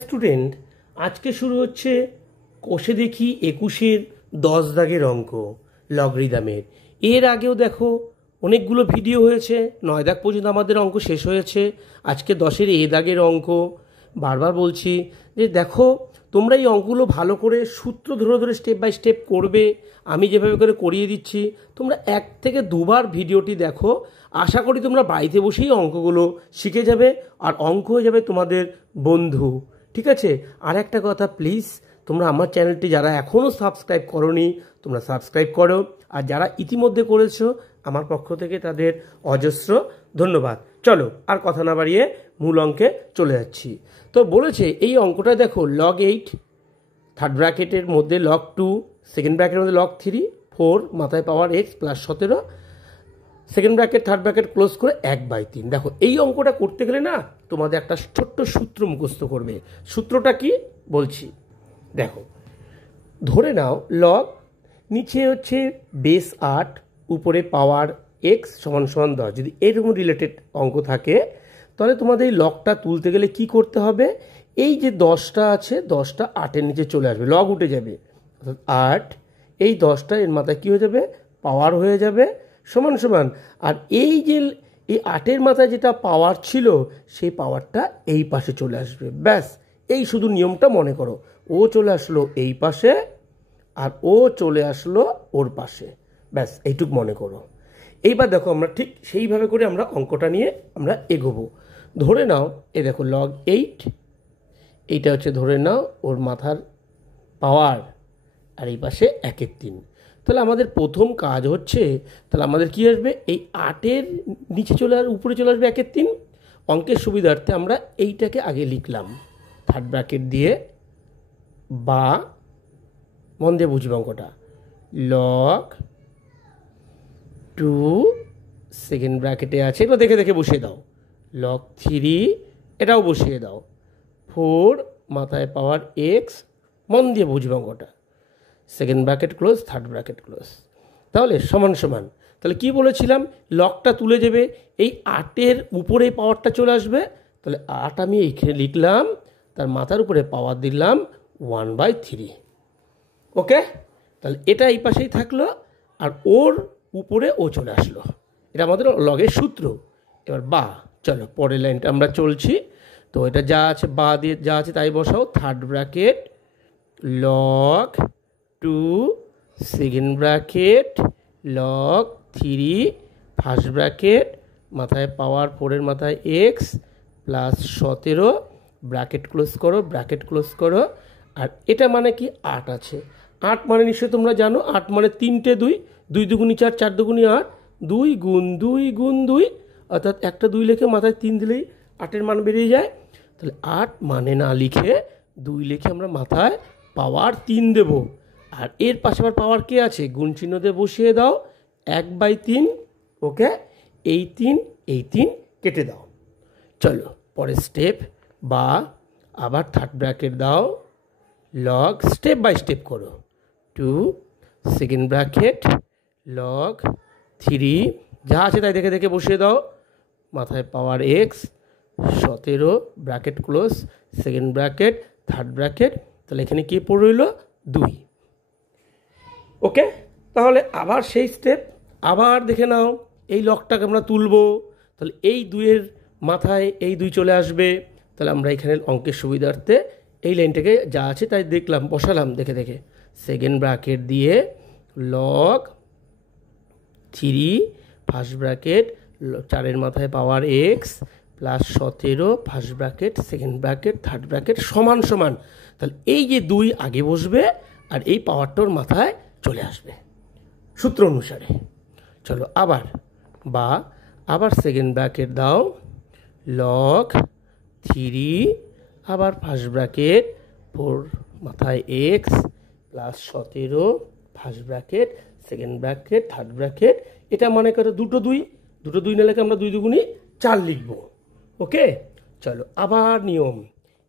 Student, আজকে শুরু হচ্ছে কোষে দেখি 21-এর 10 দাগের অঙ্ক লগারিদমের। এর আগেও দেখো অনেকগুলো ভিডিও হয়েছে, 9 দাগ পর্যন্ত আমাদের অঙ্ক শেষ হয়েছে। আজকে 10-এর এ দাগের অঙ্ক। বারবার বলছি যে দেখো তোমরা এই অঙ্কগুলো ভালো করে সূত্র ধরে ধরে স্টেপ বাই স্টেপ করবে। আমি যেভাবে করে করিয়ে দিচ্ছি তোমরা 1 থেকে 2 বার ভিডিওটি দেখো। আশা করি তোমরা বাড়িতে বসেই অঙ্কগুলো শিখে যাবে আর অঙ্ক হয়ে যাবে তোমাদের বন্ধু। ঠিক আছে? আর একটা কথা, প্লিজ তোমরা আমার চ্যানেলটি যারা এখনও সাবস্ক্রাইব করোনি তোমরা সাবস্ক্রাইব করো, আর যারা ইতিমধ্যে করেছো আমার পক্ষ থেকে তাদের অজস্র ধন্যবাদ। চলো আর কথা না বাড়িয়ে মূল অঙ্কে চলে যাচ্ছি। তো বলেছে এই অঙ্কটা দেখো, log 8 থার্ড ব্র্যাকেটের মধ্যে log 2 সেকেন্ড ব্র্যাকেটের মধ্যে log 3 4 মাথায় পাওয়ার x plus 17 second bracket third bracket close করে 1/3। দেখো এই অঙ্কটা করতে গেলে না তোমাদের একটা ছোট্ট সূত্র মুখস্থ করবে। সূত্রটা কি বলছি দেখো, ধরে নাও লগ নিচে হচ্ছে বেস 8 উপরে পাওয়ার x সমান সমান 10। যদি এরকম রিলেটেড অঙ্ক থাকে তাহলে তোমাদের এই লগটা তুলতে গেলে কি করতে হবে, এই যে 10টা আছে 10টা 8-এর নিচে চলে আসবে, লগ উঠে যাবে, অর্থাৎ 8 এই 10টা এর মাথায় কী হয়ে যাবে, পাওয়ার হয়ে যাবে সমান সমান। আর এই যে এই 8-এর মাথায় যেটা পাওয়ার ছিল সেই পাওয়ারটা এই পাশে চলে আসবে। ব্যাস এই শুধু নিয়মটা মনে করো, ও চলে আসলো এই পাশে আর ও চলে আসলো ওর পাশে, ব্যাস এইটুক মনে করো। এইবার দেখো আমরা ঠিক সেইভাবে করে আমরা অঙ্কটা নিয়ে আমরা এগোবো। ধরে নাও এই দেখো log 8, এইটা হচ্ছে ধরে নাও ওর মাথার পাওয়ার আর এই পাশে 1/3। তাহলে আমাদের প্রথম কাজ হচ্ছে, তাহলে আমাদের কি আসবে, এই 8-এর নিচে চলে আর উপরে চলে আসবে 1/3। অঙ্কের সুবিধার্থে আমরা এইটাকে আগে লিখলাম থার্ড ব্র্যাকেট দিয়ে, বা মন দিয়ে বুঝবে অঙ্কটা, log 2 সেকেন্ড ব্র্যাকেটে আছে, এটা দেখে দেখে বসিয়ে দাও, log 3 এটাও বসিয়ে দাও, 4 মাথায় পাওয়ার x, মন দিয়ে বুঝবে অঙ্কটা, second bracket close third bracket close. তাহলে সমান সমান, তাহলে কি বলেছিলাম, লগটা তুলে যাবে, এই 8-এর উপরে পাওয়ারটা চলে আসবে, তাহলে 8 আমি এইখানে লিখলাম, তার মাথার উপরে পাওয়ার দিলাম 1/3। ওকে, তাহলে এটা এই পাশেই থাকলো আর ওর উপরে ও চলে আসলো, এটা আমাদের লগের সূত্র। এবার বা, চলো পরের লাইনটা আমরা চলছি। তো এটা যা আছে বা দিয়ে যা আছে তাই বসাও, third bracket log 2 second bracket log 3 first bracket মাথায় পাওয়ার 4-এর মাথায় x প্লাস 17 ব্র্যাকেট ক্লোজ করো, ব্র্যাকেট ক্লোজ করো। আর এটা মানে কি 8 আছে, 8 মানে নিশ্চয়ই তোমরা জানো, 8 মানে 3টে 2, 2 দুগুণি 4, 4 দুগুণি 8, 2 গুণ 2 গুণ 2, অর্থাৎ একটা 2 লিখে মাথায় 3 দিলেই 8-এর মান বেরিয়ে যায়। তাহলে 8 মানে না লিখে 2 লিখে আমরা মাথায় পাওয়ার 3 দেব, আর এর পাশে আবার পাওয়ার কে আছে, গুণ চিহ্ন দিয়ে বসিয়ে দাও 1/3। ওকে, এই 3 কেটে দাও। চলো পরের স্টেপ, বা আবার থার্ড ব্র্যাকেট দাও, লগ স্টেপ বাই স্টেপ করো, 2 সেকেন্ড ব্র্যাকেট log 3 যা আছে তাই দেখে দেখে বসিয়ে দাও, মাথায় পাওয়ার x 17 bracket close second bracket third bracket. তাহলে এখানে কি পড়ে রইল 2। ওকে, তাহলে আবার সেই স্টেপ, আবার দেখে নাও এই লগটাকে আমরা তুলবো, তাহলে এই 2-এর মাথায় এই 2 চলে আসবে। তাহলে আমরা এখানে অঙ্কের সুবিধার্থে এই লাইনটাকে যা আছে তাই দেখলাম, বসালাম দেখে দেখে, সেকেন্ড ব্র্যাকেট দিয়ে log 3 ফার্স্ট ব্র্যাকেট 4-এর মাথায় পাওয়ার x plus 17 first bracket second bracket third bracket সমান সমান। তাহলে এই যে 2 আগে বসবে আর এই পাওয়ারটার মাথায় চলে আসবে সূত্র অনুসারে। চলো আবার, বা আবার সেকেন্ড ব্র্যাকেট দাও, log 3 আবার ফার্স্ট ব্র্যাকেট 4 মাথায় x plus 17 first bracket second bracket third bracket. এটা মনে করো দুটো 2 না লেখে আমরা 2 দুগুণি 4 লিখবো। ওকে, চলো আবার নিয়ম,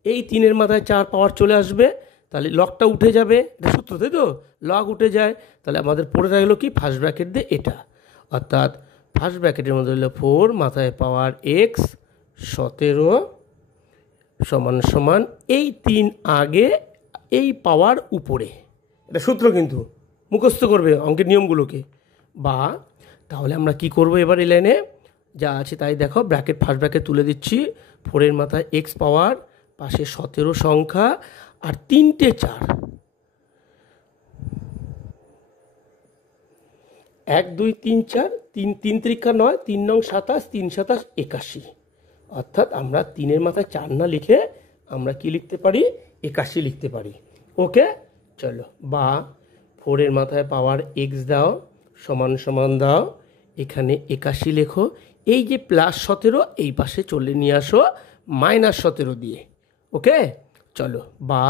এই 3-এর মাথায় 4 পাওয়ার চলে আসবে, তাহলে লগটা উঠে যাবে, এটা সূত্র তাই তো, লগ উঠে যায়। তাহলে আমাদের পড়ে থাকলো কি, ফার্স্ট ব্র্যাকেট দিয়ে এটা, অর্থাৎ ফার্স্ট ব্র্যাকেটের মধ্যে হলো 4 মাথায় পাওয়ার x 17 সমান সমান এই 3 আগে এই পাওয়ার উপরে, এটা সূত্র কিন্তু মুখস্থ করবে অঙ্কের নিয়মগুলোকে। বা তাহলে আমরা কি করব এবার এই লাইনে যা আছে তাই দেখো, ব্র্যাকেট ফার্স্ট ব্র্যাকেট তুলে দিচ্ছি, 4 মাথায় এক্স পাওয়ার, পাশে 17 সংখ্যা আর 3টে 4, 1 2 3 4, 3 3 9, 3 9 27, 3 27 81, অর্থাৎ আমরা 3 মাথায় 4 না লিখে আমরা কি লিখতে পারি, 81 লিখতে পারি। ওকে, চলো। বা 4 মাথায় পাওয়ার এক্স দাও, সমান সমান দাও, এখানে 81 লেখো, এই যে +17 এই পাশে চলে নিয়ে আসো -17 দিয়ে। ওকে, চলো। বা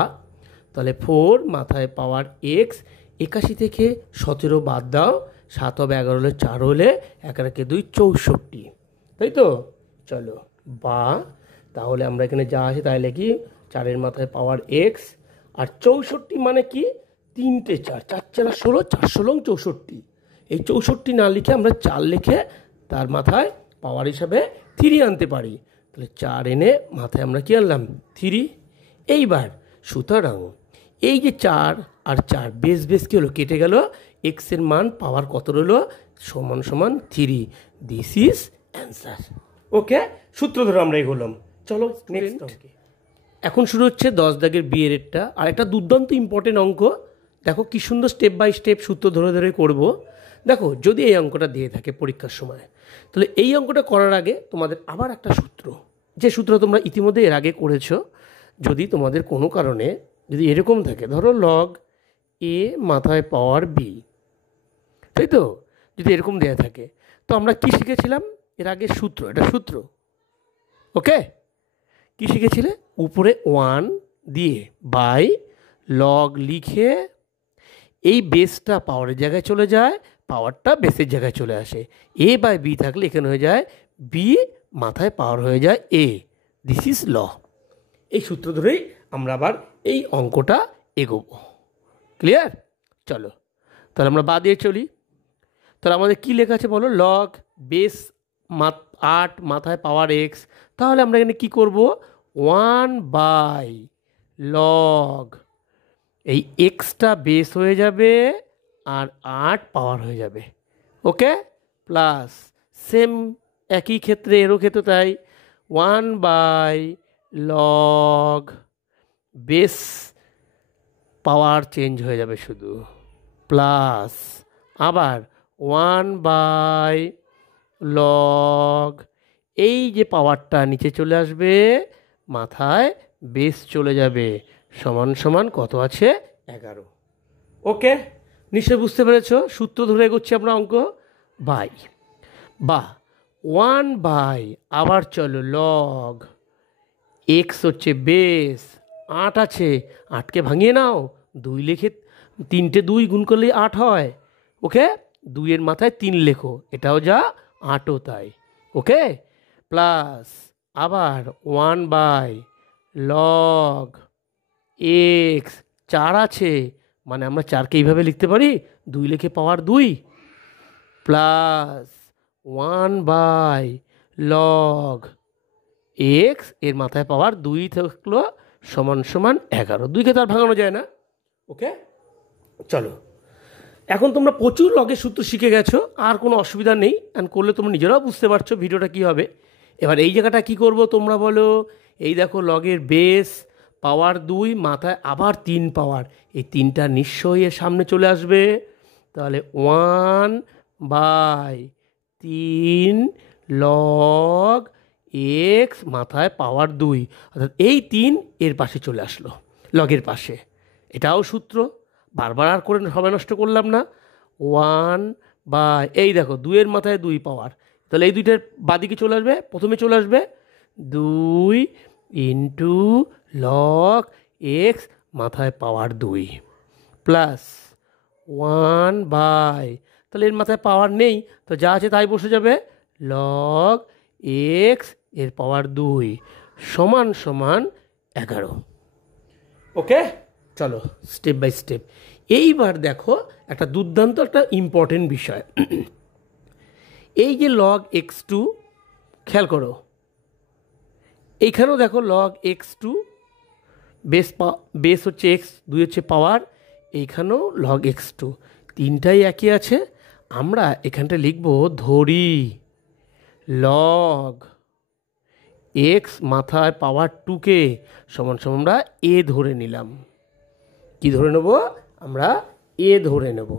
তাহলে 4 মাথায় পাওয়ার এক্স, 81 থেকে 17 বাদ দাও, 7 হবে 11 হলে 4 হলে 1 আর 2 64, তাই তো? চলো। বা তাহলে আমরা এখানে যা আছে তাই লিখি, 4 মাথায় পাওয়ার এক্স আর 64 মানে কি, 3টে 4, 4 4 16, 4 16 64, এই 64 না লিখে আমরা 4 লিখে তার মাথায় পাওয়ার হিসাবে 3 আনতে পারি। তাহলে 4 এনে মাথায় আমরা কি আনলাম, 3। এইবার সুতরাং এই যে 4 আর 4 বেস বেস কি হলো, কেটে গেল, এক্সের মান পাওয়ার কত রইল, সমান সমান 3। This is answer. ওকে, সূত্র ধরে আমরা এগোলাম। চলো নেক্সট অঙ্কে। এখন শুরু হচ্ছে 10 দাগের বিয়েরটা, আর একটা দুর্দান্ত ইম্পর্টেন্ট অঙ্ক। দেখো কি সুন্দর স্টেপ বাই স্টেপ সূত্র ধরে ধরে করব। দেখো যদি এই অঙ্কটা দিয়ে থাকে পরীক্ষার সময়, তাহলে এই অঙ্কটা করার আগে তোমাদের আবার একটা সূত্র, যে সূত্র তোমরা ইতিমধ্যে এর আগে করেছো, যদি তোমাদের কোনো কারণে যদি এরকম থাকে, ধরো লগ এ মাথায় পাওয়ার বি, তাই তো? যদি এরকম দেয়া থাকে, তো আমরা কি শিখেছিলাম এর আগে সূত্র, এটা সূত্র। ওকে, কি শিখেছিলে, উপরে 1 দিয়ে বাই লগ লিখে এই বেসটা পাওয়ারের জায়গায় চলে যায়, পাওয়ারটা বেসের জায়গায় চলে আসে, এ বাই বি থাকলে এখানে হয়ে যায় বি মাথায় পাওয়ার হয়ে যায় এ। This is law. এই সূত্র ধরেই আমরা আবার এই অঙ্কটা এগোবো। ক্লিয়ার? চলো তাহলে আমরা বা দিয়ে চলি। তাহলে আমাদের কী লেখা আছে বলো, লগ বেস 8 মাথায় পাওয়ার এক্স, তাহলে আমরা এখানে কী করব, 1 বাই লগ এই এক্সটা বেস হয়ে যাবে আর 8 পাওয়ার হয়ে যাবে। ওকে, প্লাস সেম একই ক্ষেত্রে এরও ক্ষেত্রে তাই, 1 by log base power change হয়ে যাবে শুধু, প্লাস আবার 1 বাই লগ এই যে পাওয়ারটা নিচে চলে আসবে, মাথায় বেস চলে যাবে, সমান সমান কত আছে, 11। ওকে, নিশ্চয় বুঝতে পেরেছ, সূত্র ধরে এগোচ্ছি আমরা অঙ্ক। বাই বা 1 বাই আবার চলো লগ এক্স হচ্ছে বেস, 8 আছে, 8কে ভাঙিয়ে নাও, 2 লিখে 3টে 2 গুণ করলে 8 হয়। ওকে, 2 মাথায় 3 লেখো, এটাও যা 8ও তাই। ওকে, প্লাস আবার 1 বাই লগ এক্স, 4 আছে মানে আমরা 4কে এইভাবে লিখতে পারি, 2 লিখে পাওয়ার 2, প্লাস 1 বাই লগ এক্স এর মাথায় পাওয়ার 2 থাকলো, সমান সমান 11। 2কে তো আর ভাঙানো যায় না। ওকে, চলো। এখন তোমরা প্রচুর লগের সূত্র শিখে গেছো, আর কোনো অসুবিধা নেই, অ্যান্ড করলে তোমরা নিজেরাও বুঝতে পারছো ভিডিওটা কী হবে। এবার এই জায়গাটা কি করব তোমরা বলো, এই দেখো লগের বেস পাওয়ার 2 মাথায় আবার 3 পাওয়ার, এই 3টা নিশ্চয়ই এর সামনে চলে আসবে, তাহলে 1 বাই 3 লগ এক্স মাথায় পাওয়ার 2, অর্থাৎ এই 3 এর পাশে চলে আসলো, লগের পাশে। এটাও সূত্র, বারবার আর করে সময় নষ্ট করলাম না। 1 বাই এই দেখো 2 মাথায় 2 পাওয়ার, তাহলে এই 2টার বাদিকে চলে আসবে, প্রথমে চলে আসবে 2 ইন্টু লগ এক্স মাথায় পাওয়ার 2 প্লাস 1 বাই, তাহলে এর মাথায় পাওয়ার নেই, তো যা আছে তাই বসে যাবে, লগ এক্স এর পাওয়ার 2 সমান সমান 11। ওকে, চলো স্টেপ বাই স্টেপ। এইবার দেখো একটা দুর্দান্ত একটা ইম্পর্টেন্ট বিষয়, এই যে লগ x2, খেয়াল করো, এইখানেও দেখো লগ এক্স টু বেস হচ্ছে এক্স, 2 হচ্ছে পাওয়ার, এইখানেও লগ এক্স টু, তিনটাই একই আছে। আমরা এখানটা লিখব ধরি লগ এক্স মাথায় পাওয়ার 2কে সমান সমান আমরা এ ধরে নিলাম। কি ধরে নেব? আমরা এ ধরে নেব।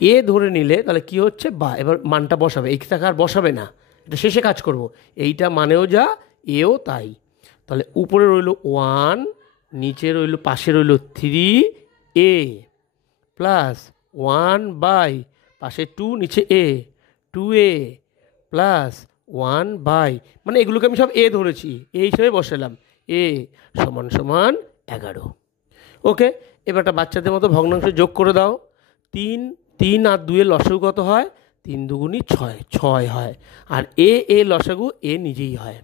এ ধরে নিলে তাহলে কি হচ্ছে, বা এবার মানটা বসাবে, এই টাকা আর বসাবে না, এটা শেষে কাজ করব। এইটা মানেও যা, এও তাই। তাহলে উপরে রইল 1, নিচে রইল, পাশে রইল 3a প্লাস 1 বাই পাশে 2, নিচে a 2a প্লাস 1 বাই, মানে এগুলোকে আমি সব এ ধরেছি, এই হিসেবে বসালাম, এ সমান সমান 11। ওকে, এবারটা বাচ্চাদের মতো ভগ্নাংশ যোগ করে দাও। 3 আর 2 এর লসাগু কত হয়? 3 দুগুণি 6 হয়। আর এ লসাগু এ নিজেই হয়।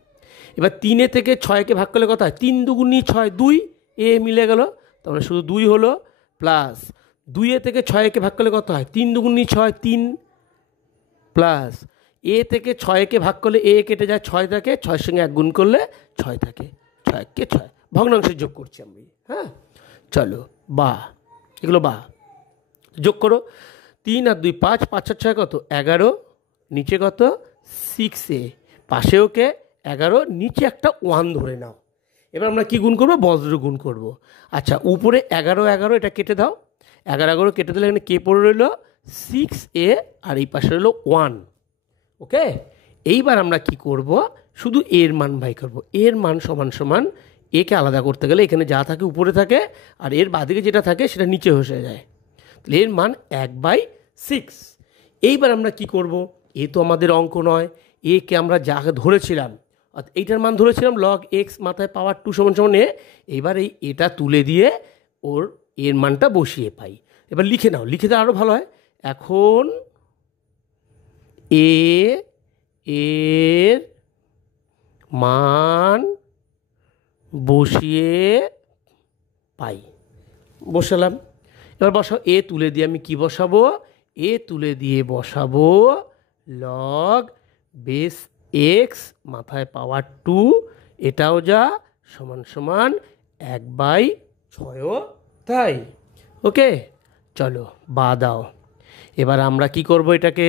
এবার 3 থেকে 6কে ভাগ করলে কত হয়? 3 দুগুণি 6, 2, এ মিলে গেল, তাহলে শুধু 2 হলো, প্লাস 2 থেকে 6কে ভাগ করলে কত হয়? 3 দুগুণি 6, 3, প্লাস এ থেকে 6কে ভাগ করলে এ কেটে যায়, 6 থাকে, 6-এর সঙ্গে 1 গুণ করলে 6 থাকে, 6-কে 6 ভগ্নাংশে যোগ করছি আমি। হ্যাঁ, চলো বা, এগুলো বা যোগ করো। 3 আর 2 5, 5 আর 6 কত? 11, নিচে কত? 6a, পাশে ওকে 11, নিচে একটা 1 ধরে নাও। এবার আমরা কি গুণ করবো? বজ্র গুণ করব। আচ্ছা, উপরে 11 এটা কেটে দাও, 11 কেটে দিলে এখানে কে পড়ে রইল? 6a, আর এই পাশে রইল 1। ওকে, এইবার আমরা কি করব? শুধু এর মান বাই করব। এর মান সমান সমান, একে আলাদা করতে গেলে এখানে যা থাকে উপরে থাকে, আর এর বাদিকে যেটা থাকে সেটা নিচে বসে যায়। তাহলে এর মান 1/6। এইবার আমরা কি করব? এ তো আমাদের অঙ্ক নয়, একে আমরা যা ধরেছিলাম, এইটার মান ধরেছিলাম লগ এক্স মাথায় পাওয়ার 2 সমান সমান এ। এইবার এটা তুলে দিয়ে ওর এর মানটা বসিয়ে পাই। এবার লিখে নাও, লিখে দিলে আরও ভালো হয়। এখন এর মান বসিয়ে পাই, বসালাম। এবার বসাও, এ তুলে দিয়ে আমি কি বসাবো? এ তুলে দিয়ে বসাবো লগ বেস এক্স মাথায় পাওয়ার 2, এটাও যা, সমান সমান 1/6 তাই। ওকে, চলো বা দাও। এবার আমরা কি করব? এটাকে,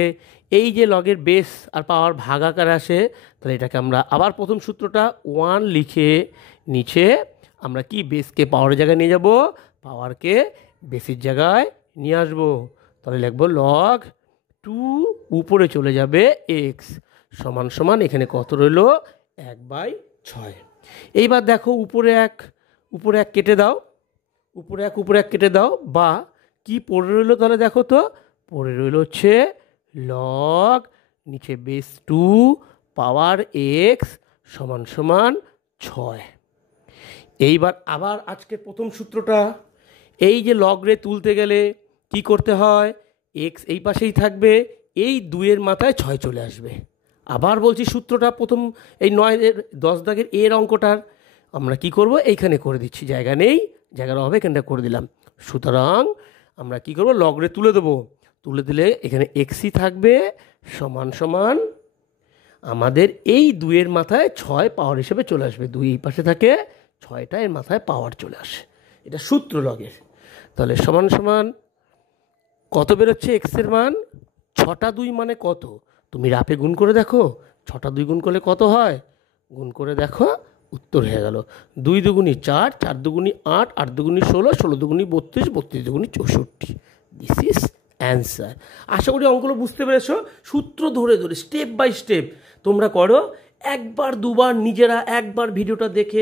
এই যে লগের বেস আর পাওয়ার ভাগাকার আসে, তাহলে এটাকে আমরা আবার প্রথম সূত্রটা 1 লিখে নিচে আমরা কি বেসকে পাওয়ারের জায়গায় নিয়ে যাব, পাওয়ারকে বেসের জায়গায় নিয়ে আসবো। তাহলে লিখবো লগ 2 উপরে চলে যাবে এক্স সমান সমান, এখানে কত রইল? 1/6। এইবার দেখো উপরে এক কেটে দাও, উপরে এক কেটে দাও, বা কি পড়ে রইল? তাহলে দেখো তো, পড়ে রইল হচ্ছে লগ নিচে বেস 2 পাওয়ার এক্স সমান সমান 6। এইবার আবার আজকে প্রথম সূত্রটা, এই যে লগ রে তুলতে গেলে কি করতে হয়? এক্স এই পাশেই থাকবে, এই 2-এর মাথায় 6 চলে আসবে। আবার বলছি সূত্রটা প্রথম, এই 9-এর 10 দাগের এর অঙ্কটার আমরা কি করব? এইখানে করে দিচ্ছি, জায়গা নেই, জায়গার অভাবে এখানটা করে দিলাম। সুতরাং আমরা কি করব? লগ রে তুলে দেবো, তুলে দিলে এখানে এক্সই থাকবে সমান সমান আমাদের এই 2-এর মাথায় 6 পাওয়ার হিসেবে চলে আসবে। 2 এই পাশে থাকে, 6টা এর মাথায় পাওয়ার চলে আসে, এটা সূত্র লগের। তাহলে সমান সমান কত বেরোচ্ছে এক্সের মান? 6টা 2 মানে কত? তুমি রাপে গুণ করে দেখো, 6টা 2 গুণ করলে কত হয়? গুণ করে দেখো, উত্তর হয়ে গেল 2 দুগুণি 4, 4 দুগুণি 8, 8 দুগুণি 16, 16 দুগুণি 32, 32 দুগুণি 64। This is answer. আশা করি অঙ্কগুলো বুঝতে পেরেছো। সূত্র ধরে ধরে স্টেপ বাই স্টেপ তোমরা করো, একবার দুবার নিজেরা, একবার ভিডিওটা দেখে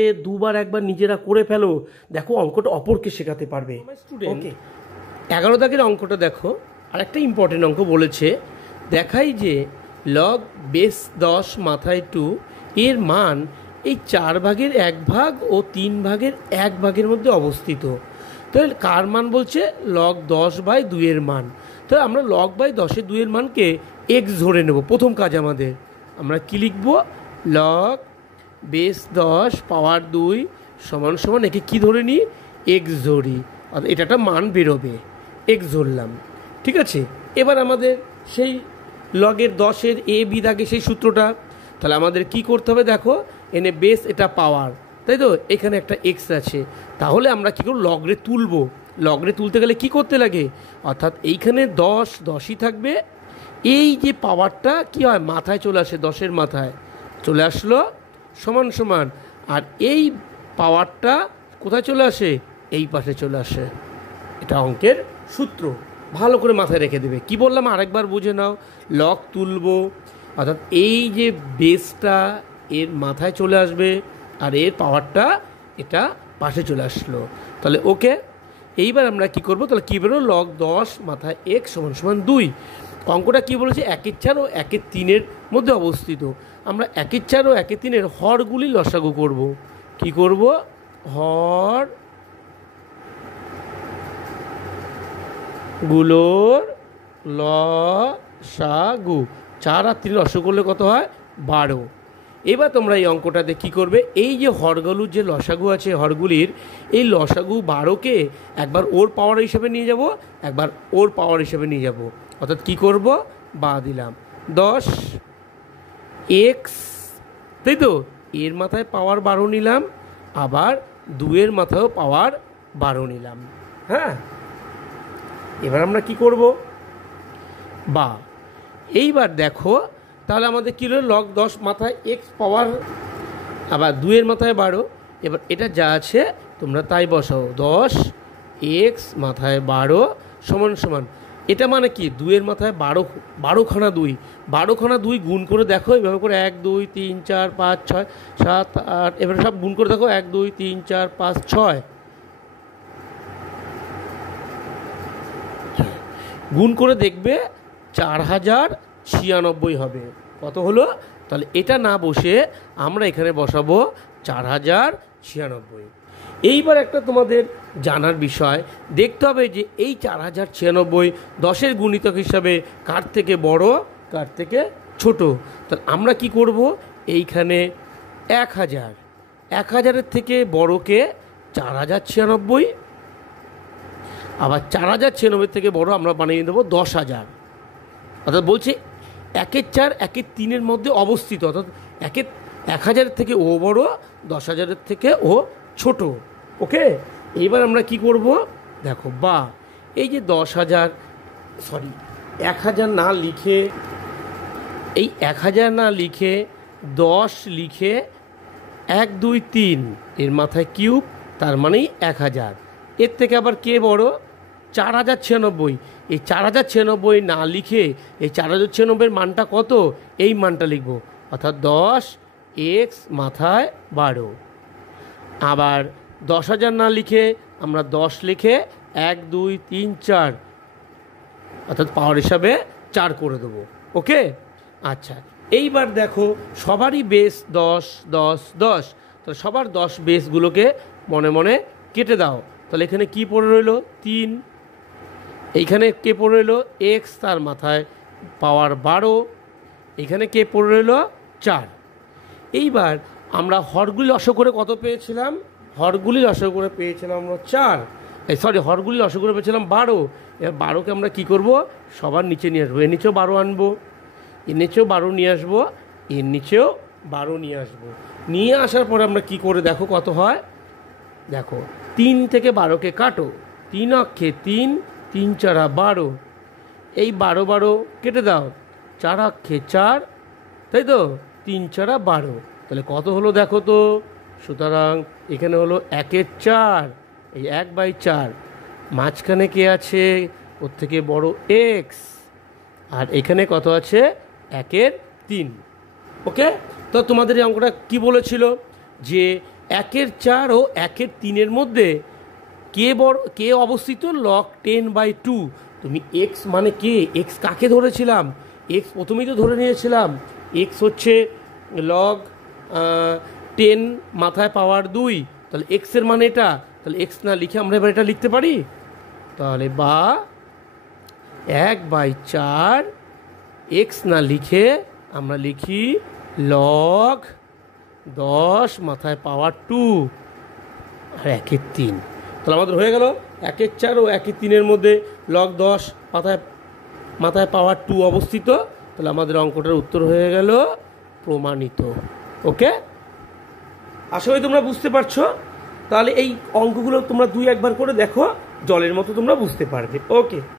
একবার নিজেরা করে ফেলো, দেখো অঙ্কটা অপরকে শেখাতে পারবে। ওকে, 11 দাগের অঙ্কটা দেখো, আর একটা ইম্পর্টেন্ট অঙ্ক বলেছে, দেখাই যে লগ বেস 10 মাথায় 2 এর মান এই 4 ভাগের 1 ভাগ ও 3 ভাগের 1 ভাগের মধ্যে অবস্থিত। তাহলে কার মান বলছে? লগ 10/2 এর মান। তাহলে আমরা log/10 2 এর মানকে এক্স ধরে নেব। প্রথম কাজ আমাদের, আমরা কি লিখব? লগ বেস 10 পাওয়ার 2 সমান সমান, একে কি ধরে নিই? এক্স ধরি, অর্থাৎ এটা একটা মান বেরোবে, এক্স ধরলাম। ঠিক আছে, এবার আমাদের সেই লগের 10-এর এ বি দাগে সেই সূত্রটা, তাহলে আমাদের কি করতে হবে? দেখো, এনে বেস, এটা পাওয়ার, তাই তো? এখানে একটা এক্স আছে, তাহলে আমরা কী করব, লগরে তুলব। লগরে তুলতে গেলে কি করতে লাগে, অর্থাৎ এইখানে 10ই থাকবে, এই যে পাওয়ারটা কি হয় মাথায় চলে আসে, 10-এর মাথায় চলে আসলো, সমান সমান, আর এই পাওয়ারটা কোথায় চলে আসে, এই পাশে চলে আসে। এটা অঙ্কের সূত্র, ভালো করে মাথায় রেখে দেবে। কি বললাম আরেকবার বুঝে নাও। লগ তুলব, অর্থাৎ এই যে বেসটা এর মাথায় চলে আসবে, আর এর পাওয়ারটা এটা পাশে চলে আসলো, তাহলে ওকে। এইবার আমরা কি করব, তাহলে কী বেরো, লগ 10 মাথায় x সমান সমান 2। অঙ্কটা কী বলেছে, 1/4 ও 1/3 মধ্যে অবস্থিত। আমরা 1/4 ও 1/3 হরগুলি লসাগু করব। কি করব, হর গুলোর লসাগু, 4 আর 3 লসাগু করলে কত হয়, 12। এবার তোমরা এই অঙ্কটাতে কী করবে, এই যে হরগুলোর যে লসাগু আছে, হরগুলির এই লসাগু 12কে একবার ওর পাওয়ার হিসেবে নিয়ে যাব, একবার ওর পাওয়ার হিসেবে নিয়ে যাব। অর্থাৎ কী করব, বা দিলাম 10x, তাই তো, এর মাথায় পাওয়ার 12 নিলাম, আবার 2-এর মাথায়ও পাওয়ার 12 নিলাম। হ্যাঁ, এবার আমরা কি করব, বা এইবার দেখো, তাহলে আমাদের কী হলো, লগ 10 মাথায় x পাওয়ার, আবার 2-এর মাথায় 12। এবার এটা যা আছে তোমরা তাই বসাও, 10x মাথায় 12 সমান সমান, এটা মানে কি, 2-এর মাথায় 12খানা 2, 12খানা 2 গুণ করে দেখো এভাবে করে, 1 2 3 4 5 6 7 8, এবারে সব গুণ করে দেখো, 1 2 3 4 5 6, গুণ করে দেখবে 4096 হবে। কত হলো, তাহলে এটা না বসে আমরা এখানে বসাবো 4096। এইবার একটা তোমাদের জানার বিষয়, দেখতে হবে যে এই 4096 10-এর গুণিতক হিসাবে কার থেকে বড়, কার থেকে ছোট। তাহলে আমরা কি করব, এইখানে 1000-এর থেকে বড়কে 4096, আবার 4096 থেকে বড় আমরা বানিয়ে দেবো 10,000। অর্থাৎ বলছে 1/4 1/3 মধ্যে অবস্থিত, অর্থাৎ 1000-এর থেকে ও বড়, 10,000-এর থেকে ও ছোট। ওকে, এইবার আমরা কি করব, দেখো, বা এই যে 10,000 না লিখে, এই 1000 না লিখে 10 লিখে 1 2 3 এর মাথায় কিউব, তার মানেই 1000। এর থেকে আবার কে বড়, 4096। এই 4096 না লিখে এই 4096-এর মানটা কত, এই মানটা লিখব, অর্থাৎ 10x মাথায় 12। আবার 10,000 না লিখে আমরা 10 লিখে 1 2 3 4, অর্থাৎ পাওয়ার হিসাবে 4 করে দেবো। ওকে, আচ্ছা, এইবার দেখো সবারই বেস 10 10 10, তো সবার 10 বেসগুলোকে মনে মনে কেটে দাও। তাহলে এখানে কি পড়ে রইলো, 3, এইখানে কে পড়ে রইলো, x, তার মাথায় পাওয়ার 12, এইখানে কে পড়ে রইলো, 4। এইবার আমরা হরগুলি লসাগু করে কত পেয়েছিলাম, হরগুলি লসাগু করে পেয়েছিলাম আমরা 4, হরগুলি লসাগু করে পেয়েছিলাম 12। এবার 12কে আমরা কী করব, সবার নিচে নিয়ে আসবো, এর নিচেও 12 আনবো, এর নিচেও 12 নিয়ে আসবো, এর নিচেও 12 নিয়ে আসবো। নিয়ে আসার পরে আমরা কি করে দেখো কত হয়, দেখো 3 থেকে 12কে কাটো, 3 অক্ষে 3, 3 4 12, এই 12 12 কেটে দাও, 4 অক্ষে 4, তাই তো, 3 4 12, তাহলে কত হলো দেখো তো। সুতরাং এখানে হলো 1/4, এই 1/4, মাঝখানে কে আছে, ওর থেকে বড় x, আর এখানে কত আছে, 1/3। ওকে, তো তোমাদের এই অঙ্কটা কী বলেছিল, যে 1/4 ও 1/3 মধ্যে কে বড়, কে অবস্থিত, লগ 10/2। তুমি x মানে কে, x কাকে ধরেছিলাম, x প্রথমেই তো ধরে নিয়েছিলাম, x হচ্ছে লগ 10 মাথায় পাওয়ার 2, তাহলে x এর মানে এটা, তাহলে x না লিখে আমরা এবার এটা লিখতে পারি, তাহলে বা 1/4 x না লিখে আমরা লিখি লগ 10 মাথায় পাওয়ার 2 আর 1/3। তাহলে আমাদের হয়ে গেল 1/4 ও 1/3 মধ্যে লগ 10 মাথায় পাওয়ার 2 অবস্থিত। তাহলে আমাদের অঙ্কটার উত্তর হয়ে গেল প্রমাণিত। ওকে। আশা করি তোমরা বুঝতে পারছো। তাহলে এই অঙ্কগুলো তোমরা 2-1 বার করে দেখো, জলের মতো তোমরা বুঝতে পারবে। ওকে।